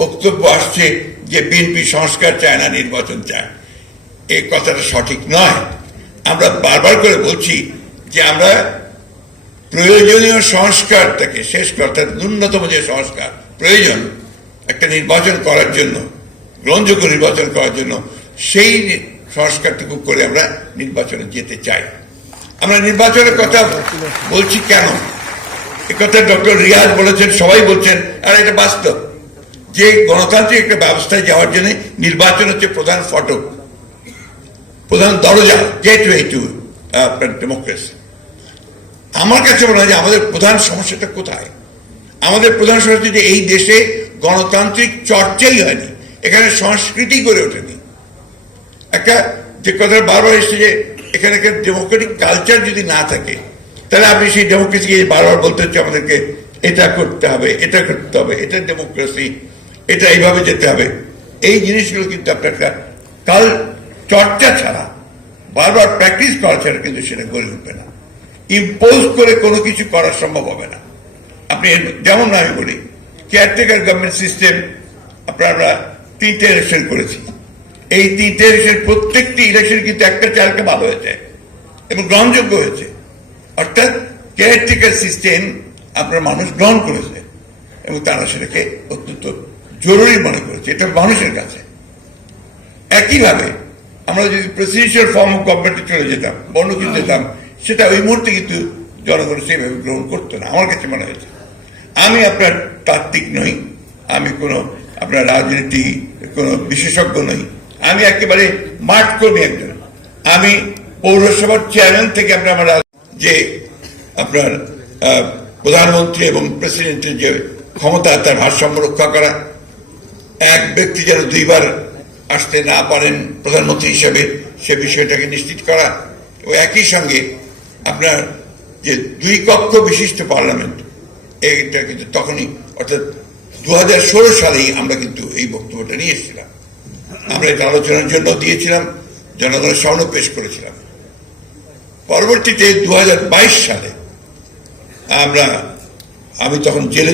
বক্তব্য আসছে যে বিএনপি সংস্কার চায় না, নির্বাচন চায়। এই কথাটা সঠিক নয়। আমরা বারবার করে বলছি যে আমরা প্রয়োজনীয় সংস্কারটাকে শেষ অর্থাৎ ন্যূনতম যে সংস্কার প্রয়োজন, একটা নির্বাচন করার জন্য, গ্রহণযোগ্য নির্বাচন করার জন্য, সেই সংস্কারটুকু করে আমরা নির্বাচনে যেতে চাই। আমরা নির্বাচনের কথা বলছি কেন? এ কথা ডক্টর রিয়াজ বলেছেন, সবাই বলছেন, আর এটা বাস্তব। যে গণতান্ত্রিক একটা ব্যবস্থায় যাওয়ার জন্য নির্বাচন হচ্ছে প্রধান ফটক, প্রধান দরজা গেটওয়ে টু ডেমোক্রেসি আমার কাছে মনে হয় যে আমাদের প্রধান সমস্যাটা কোথায়? আমাদের প্রধান সমস্যা যে এই দেশে গণতান্ত্রিক চর্চাই হয়নি, এখানে সংস্কৃতি গড়ে ওঠেনি। একটা যে কথা বারবার এসছে যে এখানে ডেমোক্রেটিক কালচার যদি না থাকে, তাহলে আপনি সেই ডেমোক্রেসিকে বারবার বলতে হচ্ছে আমাদেরকে, এটা করতে হবে, এটা করতে হবে, এটা ডেমোক্রেসি এটা এইভাবে যেতে হবে। এই জিনিসগুলো কিন্তু আপনার কাল চর্চা ছাড়া, বারবার প্র্যাকটিস করা ছাড়া কিন্তু সেটা গড়ে উঠবে না। ইম্পোজ করে কোনো কিছু করা সম্ভব হবে না। আপনি যেমন আমি বলি কেয়ারটেকার গভর্নমেন্ট সিস্টেম আপনার তিনটে ইলেকশন করেছি। এই তিনটে ইলেকশন প্রত্যেকটি ইলেকশন কিন্তু একটা চালকে ভালো হয়েছে এবং গ্রহণযোগ্য হয়েছে। অর্থাৎ কেয়ারটেকার সিস্টেম আপনার মানুষ গ্রহণ করেছে এবং তারা সেটাকে অত্যন্ত জরুরি মনে করেছে এটা মানুষের কাছে। একইভাবে আমরা যদি প্রেসিডেন্সিয়াল ফর্ম অফ গভর্নমেন্টে চলে যেতাম অন্য কিছু যেতাম সেটা ওই মুহূর্তে কিন্তু জনগণ সেভাবে গ্রহণ করতো না আমার কাছে মনে হয়েছে। আমি আপনার তাত্ত্বিক নই আমি কোনো আপনার রাজনীতি কোনো বিশেষজ্ঞ নই। আমি একেবারে মাঠ কর্মী একজন। আমি পৌরসভার চেয়ারম্যান থেকে আপনার আমার যে আপনার প্রধানমন্ত্রী এবং প্রেসিডেন্টের যে ক্ষমতা তার ভারসাম্য রক্ষা করা এক ব্যক্তি যেন দুইবার আসতে না পারেন প্রধানমন্ত্রী হিসেবে, সে বিষয়টাকে নিশ্চিত করা। ও একই সঙ্গে আপনার যে দুই কক্ষ বিশিষ্ট পার্লামেন্ট, এইটা কিন্তু তখনই, অর্থাৎ দু হাজার ষোলো সালেই আমরা কিন্তু এই বক্তব্যটা নিয়ে এসেছিলাম। আমরা এটা আলোচনার জন্য দিয়েছিলাম, জনগণের সামনে পেশ করেছিলাম। পরবর্তীতে দু হাজার বাইশ সালে আমরা, আমি তখন জেলে